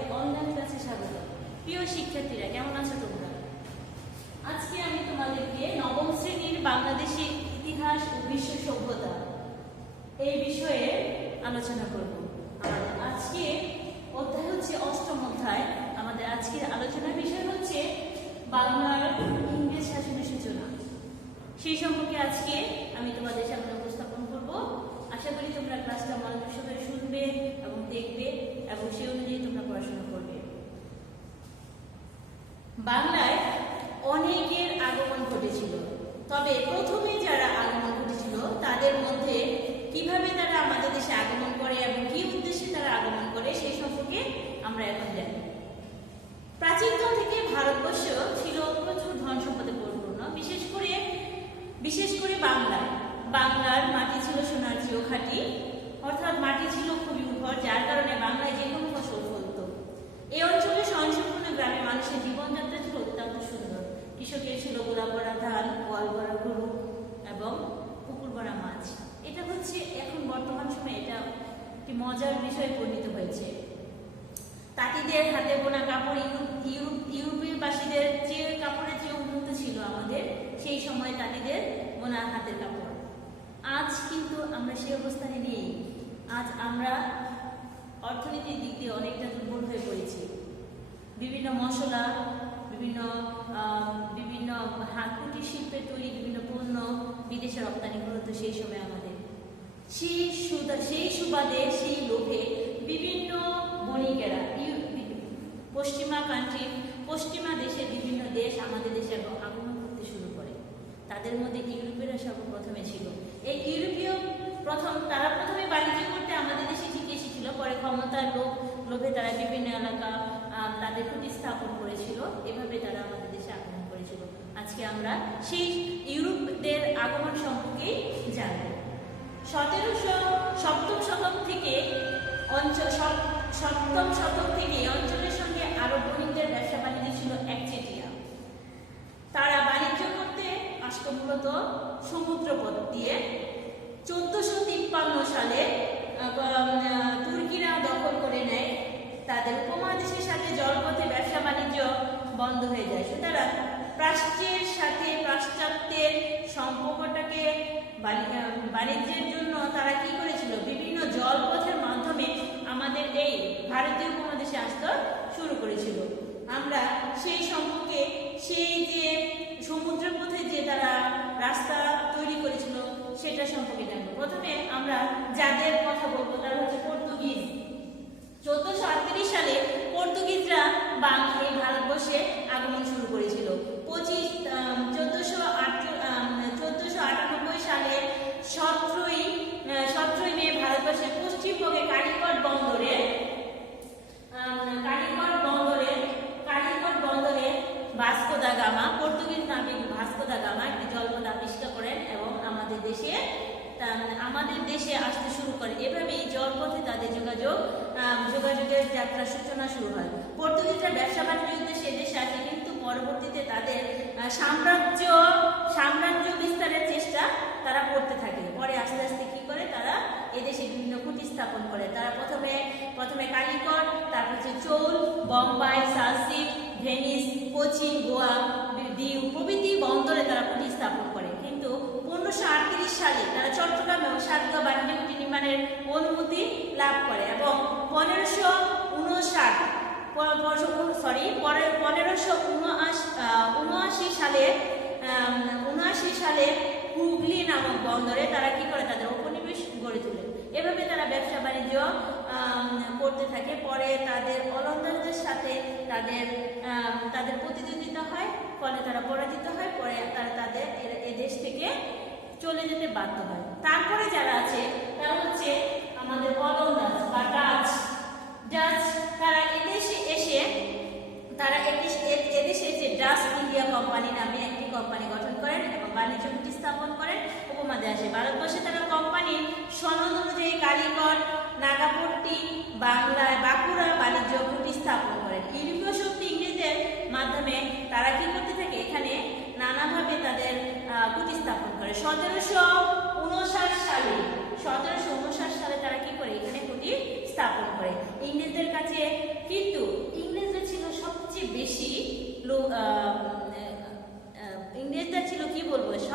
সবাইকে অনলাইন ক্লাসে স্বাগত। প্রিয় শিক্ষার্থীরা, কেমন আছো তোমরা? আজকে আমি তোমাদেরকে নবম শ্রেণীর বাংলাদেশের ইতিহাস ও বিশ্ব সভ্যতা এই বিষয়ে আলোচনা করব। আমাদের আজকে অধ্যায় হচ্ছে অষ্টম অধ্যায়। আমাদের আজকের আলোচনার বিষয় হচ্ছে বাংলার ইংরেজ শাসনের সূচনা। সেই সম্পর্কে আজকে আমি তোমাদের সামনে উপস্থাপন করব। আশা করি তোমরা ক্লাসটা মনোযোগ সহকারে শুনবে এবং দেখবে এবং সেই অনুযায়ী তোমরা পড়াশোনা করবে। বাংলায় অনেকের আগমন ঘটেছিল, তবে প্রথমে যারা আগমন ঘটেছিল তাদের মধ্যে কিভাবে তারা আমাদের দেশে আগমন করে এবং কি উদ্দেশ্যে তারা আগমন করে সেই সম্পর্কে আমরা এখন জানি। প্রাচীনকাল থেকে ভারতবর্ষ ছিল প্রচুর ধন সম্পদে পরিপূর্ণ, বিশেষ করে বাংলার মাটি ছিল সোনার চেয়েও খাঁটি, অর্থাৎ মাটি ছিল খুবই উর্বর, যার কারণে বাংলায় যে কোনো ফসল ফলত। এই অঞ্চলে স্বয়ংসম্পূর্ণ গ্রামের মানুষের জীবনযাত্রা ছিল অত্যন্ত সুন্দর। কৃষকের ছিল গোলা ভরা ধান, গোয়াল ভরা গরু এবং পুকুর ভরা মাছ। এটা হচ্ছে এখন বর্তমান সময়ে এটা একটি মজার বিষয়ে পরিণত হয়েছে। তাঁতিদের হাতে বোনা কাপড় ইউরোপীয় বাসীদের চেয়ে কাপড়ের চেয়ে উন্নত ছিল আমাদের সেই সময় তাঁতিদের বোনা হাতের কাপড়। আজ কিন্তু আমরা সেই অবস্থানে নেই। আজ আমরা অর্থনীতির দিক দিয়ে অনেকটা দুর্বল হয়ে পড়েছি। বিভিন্ন মশলা, বিভিন্ন কুটির শিল্পের তৈরি বিভিন্ন পণ্য বিদেশে রপ্তানি হতো সেই সময় আমাদের। সেই সুবাদে সেই লোভে বিভিন্ন বণিকেরা পশ্চিমা দেশের বিভিন্ন দেশ আমাদের দেশে আগমন করতে শুরু করে। তাদের মধ্যে ইউরোপীয়রা সর্বপ্রথমে ছিল। এই ইউরোপীয় তারা প্রথমে বাণিজ্য করতে আমাদের দেশে ঠিক এসেছিল, পরে ক্ষমতার লোভে তারা বিভিন্ন এলাকা তাদের প্রতিস্থাপন করেছিল। এভাবে তারা আমাদের দেশে আগমন করেছিল। আজকে আমরা সেই ইউরোপদের আগমন সম্পর্কে জানব। সপ্তম শতক থেকে অঞ্চলের সঙ্গে আরব বণিকদের ব্যবসা বাণিজ্য ছিল একচেটিয়া। তারা বাণিজ্য করতে আসত মূলত সমুদ্রপথ দিয়ে। 1453 সালে তুর্কিরা দখল করে নেয় তাদের উপমহাদেশের সাথে। জলপথে ব্যবসা বাণিজ্য বন্ধ হয়ে যায়। সুতরাং প্রাচ্যের সাথে পাশ্চাত্যের সম্পর্কটাকে বাণিজ্যের জন্য তারা কি করেছিল, বিভিন্ন জলপথের মাধ্যমে আমাদের এই ভারতীয় উপমহাদেশে আসতে শুরু করেছিল। আমরা সেই সম্পর্কে সেই যে সমুদ্রপথে যে তারা রাস্তা তৈরি করেছিল সেটা সম্পর্কে জানবো। প্রথমে আমরা যাদের কথা বলবো তারা হচ্ছে পর্তুগিজ। 1438 সালে পর্তুগিজরা এই ভারতবর্ষে আগমন শুরু করেছিল। 1498 সালে 17ই মে ভারতবর্ষের পশ্চিমবঙ্গে কালিকট বন্দরে ভাস্কো দা গামা, পর্তুগিজ নাবিক ভাস্কো দা গামা একটি জলপথ আবিষ্কার করেন এবং আমাদের দেশে আসতে শুরু করে। এভাবেই জলপথে তাদের যোগাযোগের যাত্রা সূচনা শুরু হয়। পর্তুগিজরা ব্যবসা বাণিজ্য উদ্দেশ্যে দেশে আসে, কিন্তু পরবর্তীতে তাদের সাম্রাজ্য বিস্তারের চেষ্টা তারা করতে থাকে। পরে আস্তে আস্তে কি করে, তারা এদেশে বিভিন্ন কুটি স্থাপন করে। তারা প্রথমে কালিকট, তারপর হচ্ছে চৌল, বোম্বাই, সালসিক, ভেনিস, কোচি, গোয়া, দিউ প্রভৃতি বন্দরে তারা কুটি স্থাপন করে। কিন্তু 1538 সালে তারা চট্টগ্রাম এবং সাতগাঁও বাণিজ্য কুটি নির্মাণের অনুমতি লাভ করে এবং 1579 সালে হুগলি নামক বন্দরে তারা কি করে, তাদের উপনিবেশ গড়ে তোলে। এভাবে তারা ব্যবসা বাণিজ্য করতে থাকে। পরে তাদের অলন্দাজদের সাথে তাদের প্রতিদ্বন্দ্বিতা হয়, ফলে তারা পরাজিত হয়। পরে তাদের এদেশ থেকে চলে যেতে বাধ্য হয়। তারপরে যারা আছে তারা হচ্ছে আমাদের অলন্দাজ বা ডাচ। তারা এদেশে এসে ডাচ ইন্ডিয়া কোম্পানি নামে একটি কোম্পানি গঠন করেন এবং বাণিজ্য কুটি স্থাপন করেন উপমহাদেশে। ভারতবর্ষে তারা কোম্পানি সনদ অনুযায়ী কালিকট, নাগাপট্টি, বাঁকুড়া বাণিজ্য কুটি স্থাপন করেন। ইউরোপীয় শক্তি ইংরেজদের মাধ্যমে তারা কি করতে থাকে, এখানে নানাভাবে তাদের কুটি স্থাপন করে। 1759 সালে তারা কি করে, এখানে কুটি স্থাপন করে। ইংরেজদের কাছে কিন্তু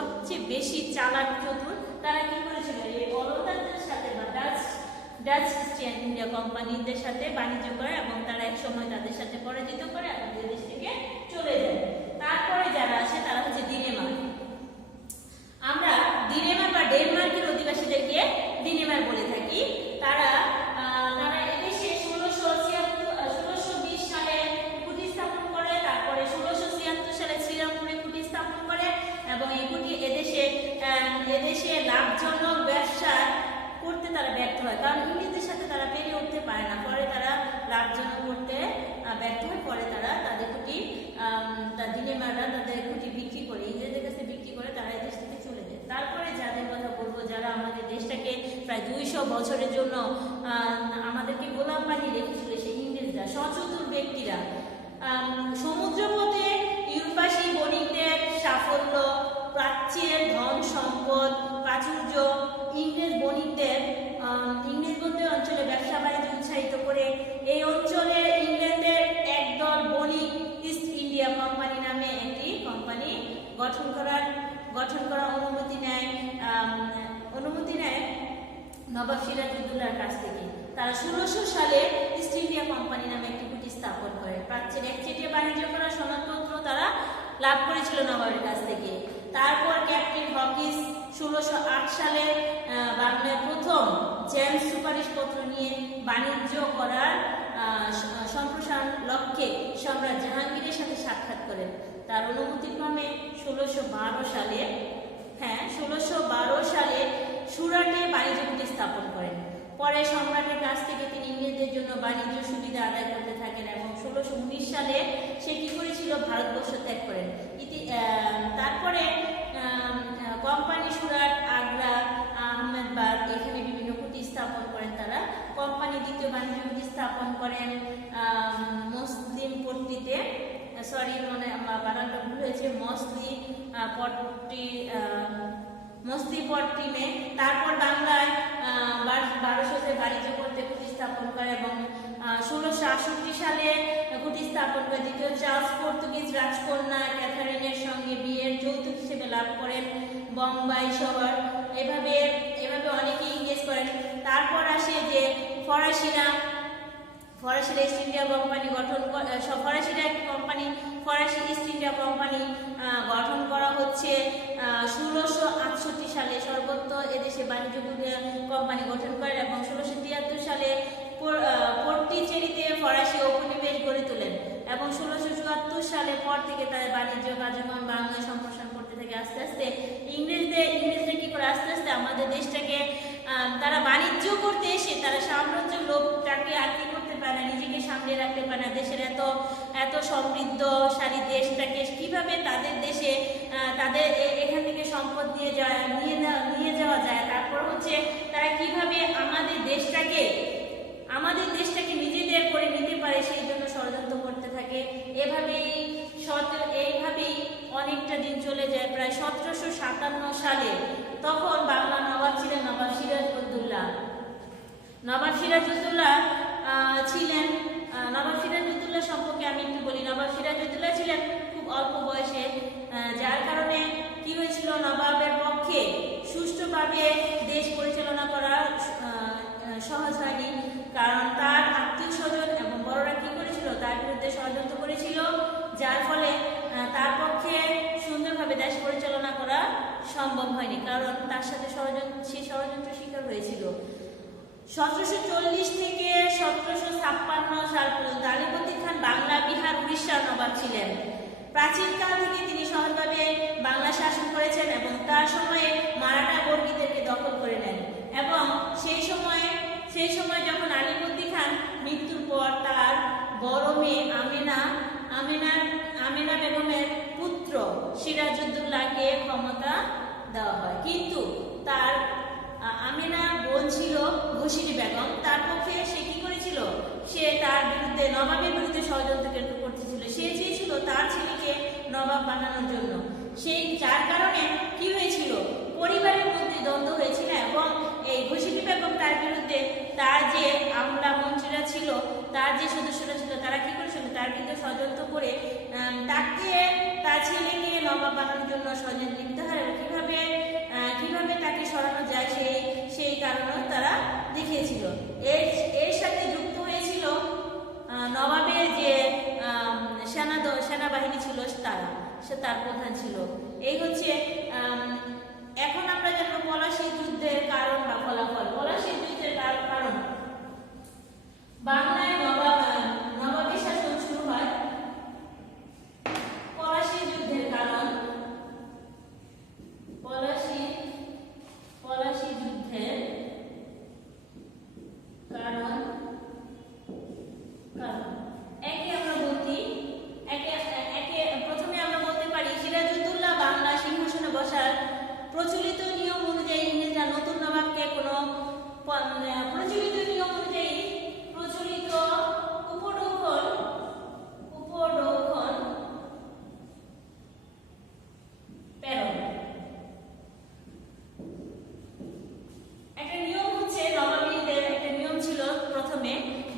সবচেয়ে বেশি চালাক চতুর, তারা কি করেছিল, এই ওলন্দাজদের সাথে বা ডাচ ইস্ট ইন্ডিয়া কোম্পানিদের সাথে বাণিজ্য করে এবং তারা এক সময় তাদের সাথে পরাজিত করে আমাদের দেশ থেকে চলে যায়। তারপরে যারা আসে তারা হচ্ছে ডিনেমার্ক। আমরা ডিনেমার্ক বা ডেনমার্কের অধিবাসীদেরকে ডিনেমার্ক বলে থাকি। তারা এদেশে 1620 সালে কুটি স্থাপন করে, তারপরে 1676 সালে শ্রীরামপুরে কুটি স্থাপন করে এবং এই কুটি এদেশে লাভজনক ব্যবসা করতে তারা ব্যর্থ হয়, কারণ ইংরেজদের সাথে তারা পেরে উঠতে পারে না। পরে তারা লাভজনক করতে ব্যর্থ হয়, পরে তারা তাদের কুটি ডিনেমার্করা তাদের কুটি বিক্রি করে, ইংরেজদের কাছে বিক্রি করে তারা এই দেশ থেকে চলে যায়। তারপরে যাদের কথা বলবো, যারা আমাদের দেশটাকে প্রায় 200 বছরের জন্য আমাদেরকে গোলাম বানিয়ে রেখেছিল, সেই ইংরেজরা, সচতুর ব্যক্তিরা। সমুদ্রপথে ইউরোপাসী বণিকদের সাফল্য, প্রাচ্যের ধন সম্পদ, প্রাচুর্য ইংরেজ বণিকদের অঞ্চলে ব্যবসা বাণিজ্য উৎসাহিত করে এই অঞ্চলে ইংল্যান্ডের একদল বণিক ইস্ট ইন্ডিয়া কোম্পানি নামে একটি কোম্পানি গঠন করার অনুমতি নেয় নবাব সিরাজউদ্দৌলার কাছ থেকে। তারা 1600 সালে ইস্ট ইন্ডিয়া কোম্পানি নামে একটি কুটি স্থাপন করে। প্রাচ্যের একচেটিয়া বাণিজ্য করার সনদপত্র তারা লাভ করেছিল নবাবের কাছ থেকে। তারপর ক্যাপ্টেন হকিস 1608 সালে বাংলার প্রথম জেমস সুপারিশপত্র নিয়ে বাণিজ্য করার সম্প্রসারণ লক্ষ্যে সম্রাট জাহাঙ্গীরের সাথে সাক্ষাৎ করেন। তার অনুমতিক্রমে 1612 সালে সুরাটে বাণিজ্য কুটি স্থাপন করেন। পরে সম্রাটের কাছ থেকে তিনি ইংরেজদের জন্য বাণিজ্য সুবিধা আদায় করতে থাকেন এবং 1619 সালে সে কি করেছিল, ভারতবর্ষ ত্যাগ করেন। তারপরে কোম্পানি সুরাট, আগ্রা, আহমেদাবাদ এখানে বিভিন্ন কুটি স্থাপন করেন তারা। কোম্পানি দ্বিতীয় বাণিজ্য কুটি স্থাপন করেন মসলিমপট্টিতে, বানানটা ভুল হয়েছে, মসলিপট্টিমে। তারপর বাংলায় 1200-তে বাণিজ্য করতে কুটি স্থাপন করে এবং 1668 সালে কুটি স্থাপন করে দ্বিতীয় চার্লস পর্তুগিজ রাজকন্যা ক্যাথারিনের সঙ্গে বিয়ের যৌতুক হিসেবে লাভ করেন বোম্বাই শহর। এভাবে অনেকে ইংরেজ করেন। তারপর আসে যে ফরাসিরা ইস্ট ইন্ডিয়া কোম্পানি ফরাসি ইস্ট ইন্ডিয়া কোম্পানি গঠন করা হচ্ছে 1668 সালে। সর্বত্র এদেশে বাণিজ্য কোম্পানি গঠন করেন এবং 1673 সালে পট্টিচেরিতে ফরাসি উপনিবেশ গড়ে তোলেন এবং 1674 সালের পর থেকে তাদের বাণিজ্য কার্যক্রম বাংলায় সম্প্রসারণ করতে থাকে। আস্তে আস্তে ইংরেজরা কি করে আস্তে আস্তে আমাদের দেশটাকে তারা বাণিজ্য করতে এসে তারা সাম্রাজ্য লোভটাকে আর কি করতে পারে না, নিজেকে সামলে রাখতে পারে না। দেশের এত সমৃদ্ধশালী দেশটাকে কিভাবে তাদের দেশে তাদের এখান থেকে সম্পদ নিয়ে যাওয়া যায়, তারপর হচ্ছে তারা কিভাবে আমাদের দেশটাকে নিজেদের করে নিতে পারে, সেই জন্য ষড়যন্ত্র করতে থাকে। এইভাবেই অনেকটা দিন চলে যায়। প্রায় 1757 সালে তখন বাংলা নবাব ছিলেন নবাব সিরাজউদ্দৌলা সম্পর্কে আমি একটু বলি। নবাব সিরাজউদ্দৌলা ছিলেন খুব অল্প বয়সে, যার কারণে কি হয়েছিল, নবাবের পক্ষে সুষ্ঠুভাবে দেশ পরিচালনা করা সহজ হয়নি, কারণ তার আত্মীয় স্বজন এবং বড়রা কি করেছিল, তার বিরুদ্ধে ষড়যন্ত্র করেছিল, যার ফলে তার পক্ষে সুন্দরভাবে দেশ পরিচালনা করা সম্ভব হয়নি, কারণ তার সাথে ষড়যন্ত্র শিকার হয়েছিল। 1740 থেকে 1756 সাল পর্যন্ত আলীবর্দী খান বাংলা, বিহার, উড়িষ্যার নবাব ছিলেন। প্রাচীনকাল থেকে তিনি সহজভাবে বাংলা শাসন করেছেন এবং তার সময়ে মারাঠা বর্গীদেরকে দখল করে নেন এবং সেই সময় যখন আলীবর্দী খান মৃত্যুর পর তার বড় মেয়ে আমেনা বেগমের পুত্র সিরাজউদ্দৌলাকে ক্ষমতা দেওয়া হয়, কিন্তু তার আমেনার বোন ছিল ঘসিরি বেগম। তার পক্ষে সে কি করেছিল, সে তার বিরুদ্ধে নবাবের বিরুদ্ধে ষড়যন্ত্র করতেছিল। সে চেয়েছিল তার ছেলেকে নবাব বানানোর জন্য, যার কারণে কি হয়েছিল, পরিবারের মধ্যে দ্বন্দ্ব হয়েছিল এবং এই ঘসিরি বেগম তার বিরুদ্ধে তার যে আমলা মন্ত্রীরা ছিল, তার যে সদস্যরা ছিল তারা কি করেছিল, তার বিরুদ্ধে ষড়যন্ত্র করে তার ছেলেকে নবাব বানানোর জন্য ষড়যন্ত্র লিপ্ত হয় এবং কিভাবে তাকে সরানো যায় সেই কারণও তারা দেখিয়েছিল। এর সাথে যুক্ত হয়েছিল নবাবের যে সেনাবাহিনী ছিল তার প্রধান ছিল। এই হচ্ছে এখন আমরা জানবো পলাশী যুদ্ধের কারণ বা ফলাফল। পলাশী যুদ্ধের কারণ, বাংলায় নবাবী শাসন শুরু হয়। পলাশী যুদ্ধের কারণ, পলাশী যুদ্ধের কারণ একে আমরা প্রথমে আমরা বলতে পারি সিরাজউদ্দৌলা বাংলা সিংহাসনে বসার প্রচলিত নিয়ম অনুযায়ী ইংরেজরা নতুন নবাবকে প্রচলিত নিয়ম অনুযায়ী প্রচলিত উপঢৌকন প্রেরণ। একটা নিয়ম হচ্ছে, নবাবীদের একটা নিয়ম ছিল প্রথমে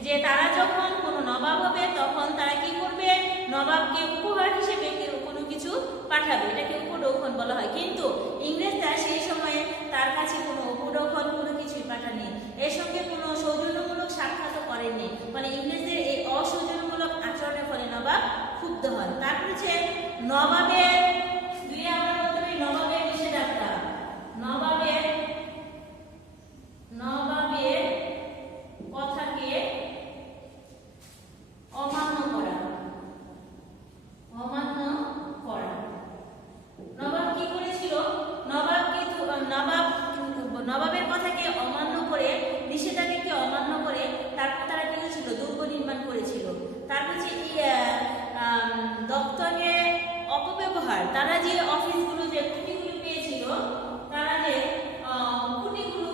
যে তারা যখন কোনো নবাব হবে তখন তারা কি করবে, নবাবকে উপহার হিসেবে কোনো কিছু পাঠাবে, এটাকে উপঢৌকন বলা হয়। কিন্তু ইংরেজরা সেই সময়ে তার কাছে কোনো উপঢৌকন কোনো কিছুই পাঠায়নি, এর সঙ্গে কোনো সৌজন্যমূলক সাক্ষাৎও করেননি। মানে ইংরেজদের এই অসৌজন্যমূলক আচরণের ফলে নবাব ক্ষুব্ধ হন। তারপর হচ্ছে নবাবের নিষেধাজ্ঞা, নবাবের কথাকে অমান্য করা। নবাব কি করেছিল, নবাবের কথাকে অমান্য করে, নিষেধাজ্ঞাকে অমান্য করে তারপর তারা কি করেছিল, দুর্গ নির্মাণ করেছিল। তারপর হচ্ছে দপ্তরে অপব্যবহার, তারা যে অফিসগুলো যে খুঁটিগুলো পেয়েছিল, তারা যে খুঁটিগুলো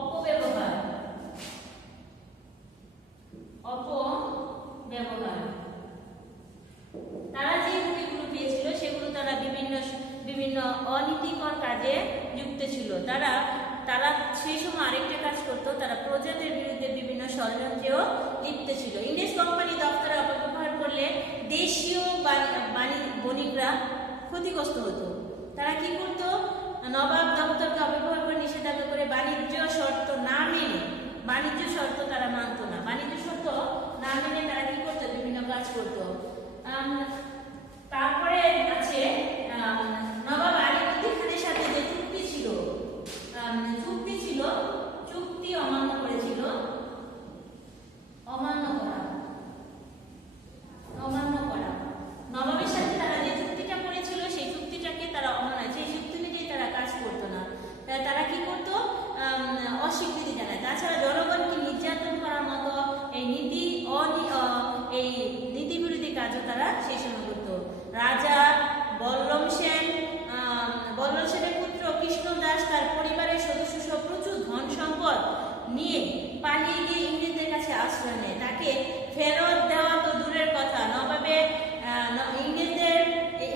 অপব্যবহার, তারা যে খুঁটিগুলো পেয়েছিল সেগুলো তারা বিভিন্ন অনীতিকর কাজে যুক্ত ছিল। তারা সেই সময় আরেকটা কাজ করতো, তারা প্রজাদের বিরুদ্ধে বিভিন্ন ষড়যন্ত্রেও লিপ্ত ছিল। ইংরেজ কোম্পানি দপ্তরে অপব্যবহার করলে দেশীয় বণিকরা ক্ষতিগ্রস্ত হতো। তারা কি করতো, নবাব দপ্তরকে অপব্যবহার করে নিষেধাজ্ঞা করে বাণিজ্য শর্ত তারা মানত না। বাণিজ্য শর্ত না মেনে তারা কি করতো, বিভিন্ন কাজ করতো। তারপরে আছে নবাব আলীবর্দী খানের সাথে যে চুক্তি ছিল, চুক্তি অমান্য করেছিল। অমান্য করা নবাবের সাথে তারা যে চুক্তিটা করেছিল সেই চুক্তিটাকে তারা সেই চুক্তি অনুযায়ী তারা কাজ করতো না। তারা কি করতো, অস্বীকৃতি জানায়। তাছাড়া জনগণকে নির্যাতন করার মতো এই নীতি বিরোধী কাজও তারা সেই সময় করতো। রাজা বল্লভ সেনের পুত্র কৃষ্ণ দাস তার পরিবারের সদস্য সহ প্রচুর ধন সম্পদ নিয়ে পালিয়ে গিয়ে ইংরেজদের কাছে আশ্রয় নেয়। তাকে ফেরত দেওয়া তো দূরের কথা,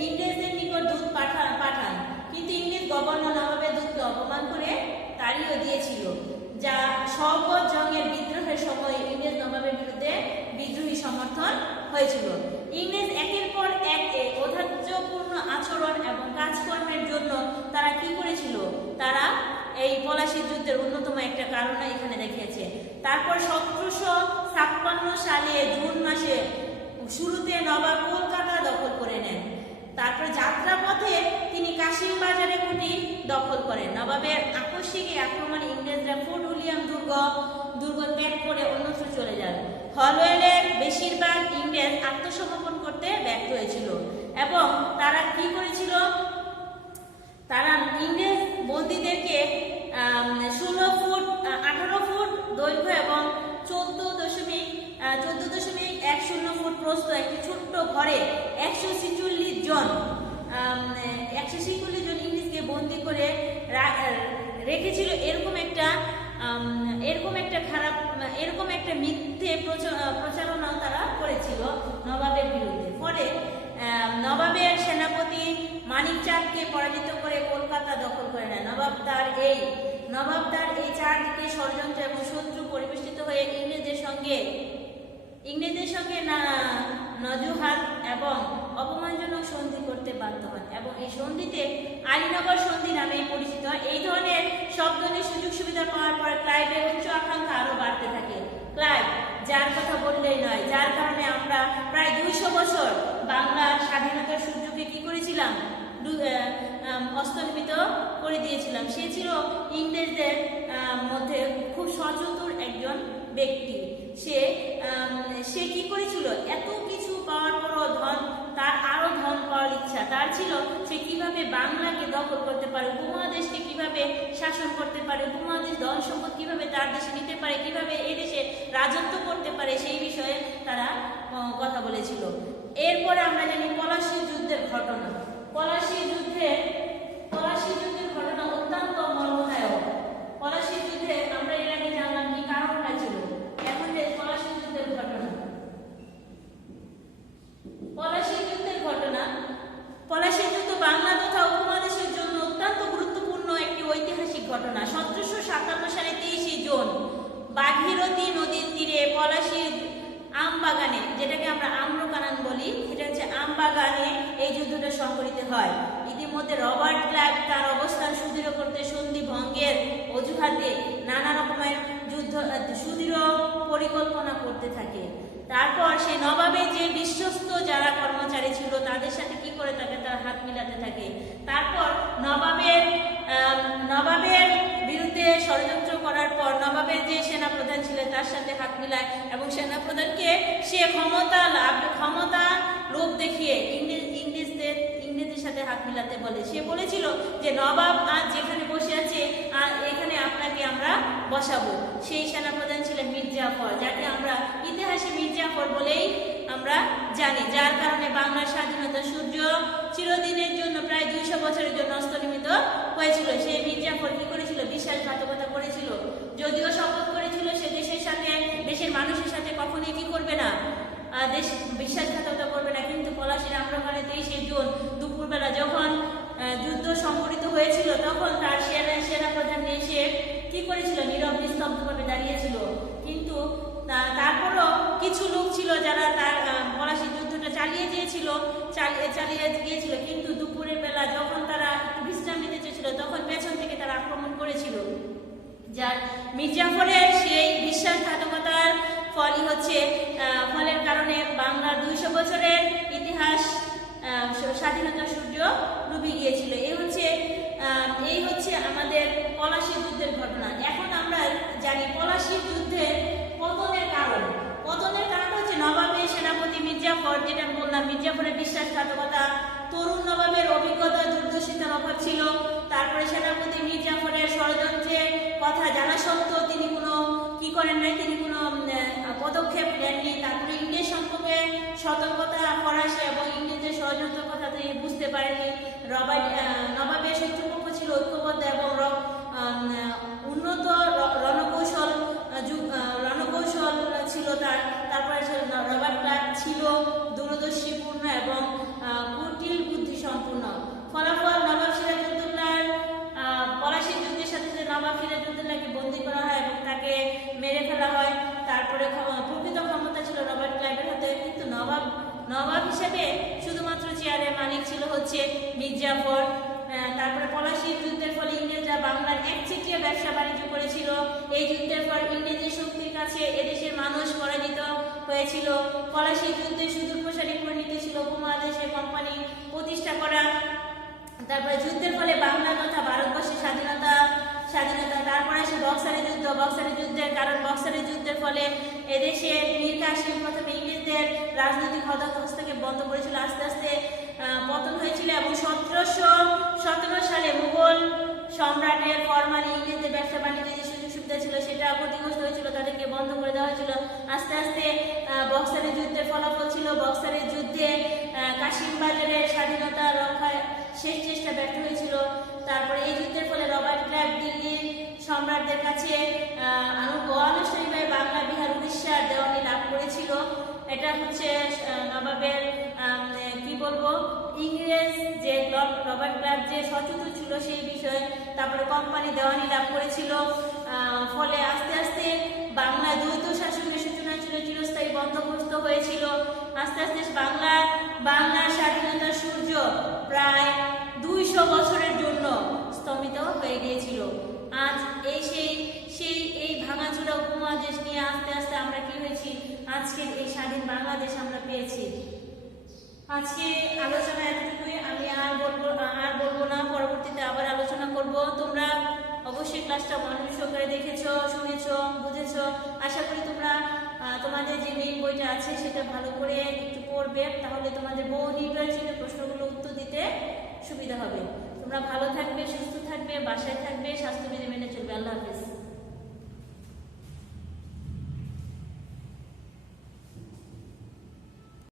ইংরেজদের নিকট দূত পাঠান, কিন্তু ইংরেজ গভর্নর নবাবের দূতকে অপমান করে তাড়িয়ে দিয়েছিল, যা সওগত জংয়ের বিদ্রোহের সময় ইংরেজ নবাবের বিরুদ্ধে বিদ্রোহী সমর্থন হয়েছিল। ইংরেজ একের পর এক ঔদার্যপূর্ণ আচরণ এবং কাজকর্মের জন্য তারা কি করেছিল, তারা এই পলাশী যুদ্ধের অন্যতম একটা কারণ এখানে দেখিয়েছে। তারপর 1756 সালে জুন মাসে শুরুতে নবাব কলকাতা দখল করে নেন। তারপর যাত্রাপথে তিনি কাশিম বাজারে কুটি দখল করেন। নবাবের আকস্মিক আক্রমণে ইংরেজরা ফোর্ট উইলিয়াম দুর্গ ত্যাগ করে অন্যত্র চলে যান। হলওয়েলের বেশিরভাগ ইংরেজ আত্মসমর্পণ করতে ব্যর্থ হয়েছিল এবং তারা কি করেছিল, তারা ইংরেজ বন্দীদেরকে 18 ফুট দৈর্ঘ্য এবং 14.10 ফুট প্রস্থ একটি ছোট্ট ঘরে 146 জন ইংরেজকে বন্দী করে রেখেছিল। এরকম একটা মিথ্যে প্রচারণা তারা করেছিল নবাবের বিরুদ্ধে। ফলে নবাবের সেনাপতি মানিক চাঁদকে পরাজিত করে কলকাতা দখল করে নেয়। নবাব নবাবদার এই চারদিকে ষড়যন্ত্র এবং শত্রু পরিবেষ্টিত হয়ে ইংরেজদের সঙ্গে নজুহাত এবং অপমানজনক সন্ধি করতে বাধ্য হন এবং এই সন্ধিতে আলীনগর সন্ধি নামেই পরিচিত। এই ধরনের সব ধরনের সুযোগ সুবিধা পাওয়ার পর ক্লাইভের উচ্চ আকাঙ্ক্ষা আরো বাড়তে থাকে। ক্লাইভ, যার কথা বললেই নয়, যার কারণে আমরা প্রায় 200 বছর বাংলার স্বাধীনতার সূর্যকে কি করেছিলাম, অস্তমিত করে দিয়েছিলাম। সে ছিল ইংরেজদের মধ্যে খুব সচতুর একজন ব্যক্তি। সে কি করেছিল, এত কিছু পাওয়ার পরও তার আরো ধন পাওয়ার ইচ্ছা তার ছিল। সে কিভাবে বাংলাকে দখল করতে পারে, উপমহাদেশকে কিভাবে শাসন করতে পারে, উপমহাদেশ ধন সম্পদ কিভাবে তার দেশে নিতে পারে, কিভাবে এই দেশে রাজত্ব করতে পারে, সেই বিষয়ে তারা কথা বলেছিল। এরপরে আমরা জানি পলাশীর যুদ্ধের ঘটনা। পলাশীর যুদ্ধের ঘটনা অত্যন্ত মর্মদায়ক। পলাশীর যুদ্ধে আমরা এর আগে জানলাম কি কারণটা ছিল। এখন যে পলাশীর যুদ্ধের ঘটনা, পলাশীর যুদ্ধ বাংলা তথা উপমহাদেশের জন্য অত্যন্ত গুরুত্বপূর্ণ একটি ঐতিহাসিক ঘটনা। 1757 সালে 23 জুন ভাগীরথী নদীর তীরে পলাশীর আমবাগানে, যেটাকে আমরা আম্রকানন বলি, এটা হচ্ছে আমবাগানে এই যুদ্ধটা সংঘটিত হয়। ইতিমধ্যে রবার্ট ক্লাইভ তার অবস্থান সুদৃঢ় করতে সন্ধি ভঙ্গের অজুহাতে নানা রকমের সুদৃঢ় পরিকল্পনা করতে থাকে। তারপর সেই নবাবের যে বিশ্বস্ত যারা কর্মচারী ছিল তাদের সাথে কি করে থাকে, তারা হাত মিলাতে থাকে। তারপর নবাবের বিরুদ্ধে ষড়যন্ত্র করার পর নবাবের যে সেনাপ্রধান ছিলেন তার সাথে হাত মিলায় এবং সেনাপ্রধানকে সে ক্ষমতা লোভ দেখিয়ে ইংরেজদের সাথে হাত মিলাতে বলে। সে বলেছিল যে নবাব আজ যেখানে বসে আছে এখানে আপনাকে আমরা বসাবো। সেই সেনাপ্রধান ছিলেন মীর জাফর, যাকে আমরা ইতিহাসে মীর জাফর বলেই আমরা জানি, যার কারণে বাংলার স্বাধীনতা সূর্য চিরদিনের জন্য প্রায় 200 বছরের জন্য অস্তমিত হয়েছিল। সেই মীর জাফর কি করেছিল, বিশ্বাসঘাতকতা করেছিল। যদিও শপথ করেছিল সে দেশের মানুষের সাথে কখনোই কি করবে না, বিশ্বাসঘাতকতা করবে না, কিন্তু পলাশীর আক্রমণে 23 জুন দুপুরবেলা যখন যুদ্ধ সংঘটিত হয়েছিল তখন তার সেনাপ্রধান এসে কি করেছিল, নীরব নিস্তব্ধভাবে দাঁড়িয়েছিল। কিন্তু তারপরও কিছু লোক ছিল যারা তার পলাশীর যুদ্ধটা চালিয়ে গিয়েছিল, কিন্তু দুপুরের বেলা যখন তারা বিশ্রাম নিতে চেয়েছিল তখন পেছন থেকে তারা আক্রমণ করেছিল। যার মীর জাফরের সেই বিশ্বাসঘাতকতার ফলের কারণে বাংলার 200 বছরের ইতিহাস স্বাধীনতা সূর্য ডুবে গিয়েছিল। এই হচ্ছে আমাদের পলাশীর যুদ্ধের ঘটনা। এখন আমরা জানি পলাশীর যুদ্ধের পতনের কারণ হচ্ছে নবাবের সেনাপতি মীর জাফর, যেটা বললাম মীর জাফরের বিশ্বাসঘাতকতা, তরুণ নবাবের অভিজ্ঞতা দূরদর্শিতার অভাব ছিল। তারপরে সেনাপতি মীর জাফরের ষড়যন্ত্রের কথা জানা সত্ত্বেও তিনি কোনো কি করেন নাই, তিনি কোনো পদক্ষেপ নেননি। তারপরে ইংরেজ সম্পর্কে সতর্কতা ফরাসি এবং ইংরেজের ষড়যন্ত্রের কথা তিনি বুঝতে পারেননি। নবাবের শত্রুপক্ষ ছিল ঐক্যবদ্ধ এবং উন্নত রণকৌশল ছিল তারপরে রবার্ট ক্লাইভ ছিল দূরদর্শীপূর্ণ এবং কুটিল বুদ্ধি সম্পূর্ণ। ফলাফল নবাব সিরাজউদ্দৌলার পলাশীর যুদ্ধের সাথে নবাব সিরাজউদ্দৌলাকে বন্দী করা হয় এবং তাকে মেরে ফেলা হয়। তারপরে প্রকৃত ক্ষমতা ছিল রবার্ট ক্লাইভের হাতে, কিন্তু নবাব হিসেবে শুধুমাত্র চেয়ারের মালিক ছিল হচ্ছে মীর জাফর। তারপরে পলাশীর যুদ্ধের ফলে ইংরেজরা বাংলার একচেটিয়া ব্যবসা বাণিজ্য করেছিল। এই যুদ্ধের পর ইংরেজি শক্তির কাছে এদেশের মানুষ পরাজিত হয়েছিল। পলাশীর যুদ্ধে সুদূরপ্রসারী পরিণতি ছিল উপমহাদেশে কোম্পানি প্রতিষ্ঠা করা। তারপরে যুদ্ধের ফলে বাংলা তথা ভারতবর্ষের স্বাধীনতা। তারপরে আসে বক্সারের যুদ্ধের কারণ বক্সারের যুদ্ধের ফলে এদেশে মীর কাসিম প্রথমে ইংরেজদের রাজনৈতিক হস্তক্ষেপ বন্ধ করেছিল, আস্তে আস্তে পতন হয়েছিল এবং 1717 সালে মুঘল সম্রাটের ফরমানে ইংরেজদের ব্যবসা বাণিজ্যের যে সুযোগ সুবিধা ছিল সেটা ক্ষতিগ্রস্ত হয়েছিল, তাদেরকে বন্ধ করে দেওয়া হয়েছিল। আস্তে আস্তে বক্সারের যুদ্ধের ফলাফল ছিল বক্সারের যুদ্ধে কাশিম বাজারের স্বাধীনতা রক্ষায় শেষ চেষ্টা ব্যর্থ হয়েছিল। তারপরে এই যুদ্ধের ফলে রবার্ট ক্লাইভ দিল্লির সম্রাটদের কাছে অনানুষ্ঠানিকভাবে বাংলা, বিহার, উড়িষ্যার দেওয়ানি লাভ করেছিল। এটা হচ্ছে নবাবের কি বলবো, ইংরেজ যে রবার্ট ক্লাইভ যে সচেতন ছিল সেই বিষয়। তারপরে কোম্পানি দেওয়ানি লাভ করেছিল, ফলে আস্তে আস্তে বাংলায় দ্বৈত শাসনের সূচনা ছিল, চিরস্থায়ী বন্দোবস্ত হয়েছিল। আস্তে আস্তে বাংলার স্বাধীনতার সূর্য প্রায় 200 বছরের জন্য স্তম্ভিত হয়ে গিয়েছিল। আজ এই ভাঙাচোরা উপমহাদেশ নিয়ে আস্তে আস্তে আমরা কি হয়েছি, আজকের এই স্বাধীন বাংলাদেশ আমরা পেয়েছি। আজকে আলোচনা এতটুকুই, আমি আর বলবো না, পরবর্তীতে আবার আলোচনা করব। তোমরা অবশ্যই ক্লাসটা মনোযোগ সহকারে দেখেছো, শুনেছো, বুঝেছো। আশা করি তোমরা তোমাদের যে মেইন বইটা আছে সেটা ভালো করে একটু পড়বে, তাহলে তোমাদের বহু নির্বাচিত প্রশ্নগুলো উত্তর দিতে সুবিধা হবে। তোমরা ভালো থাকবে, সুস্থ থাকবে, বাসায় থাকবে, স্বাস্থ্যবিধি মেনে চলবে। আল্লাহ হাফেজ।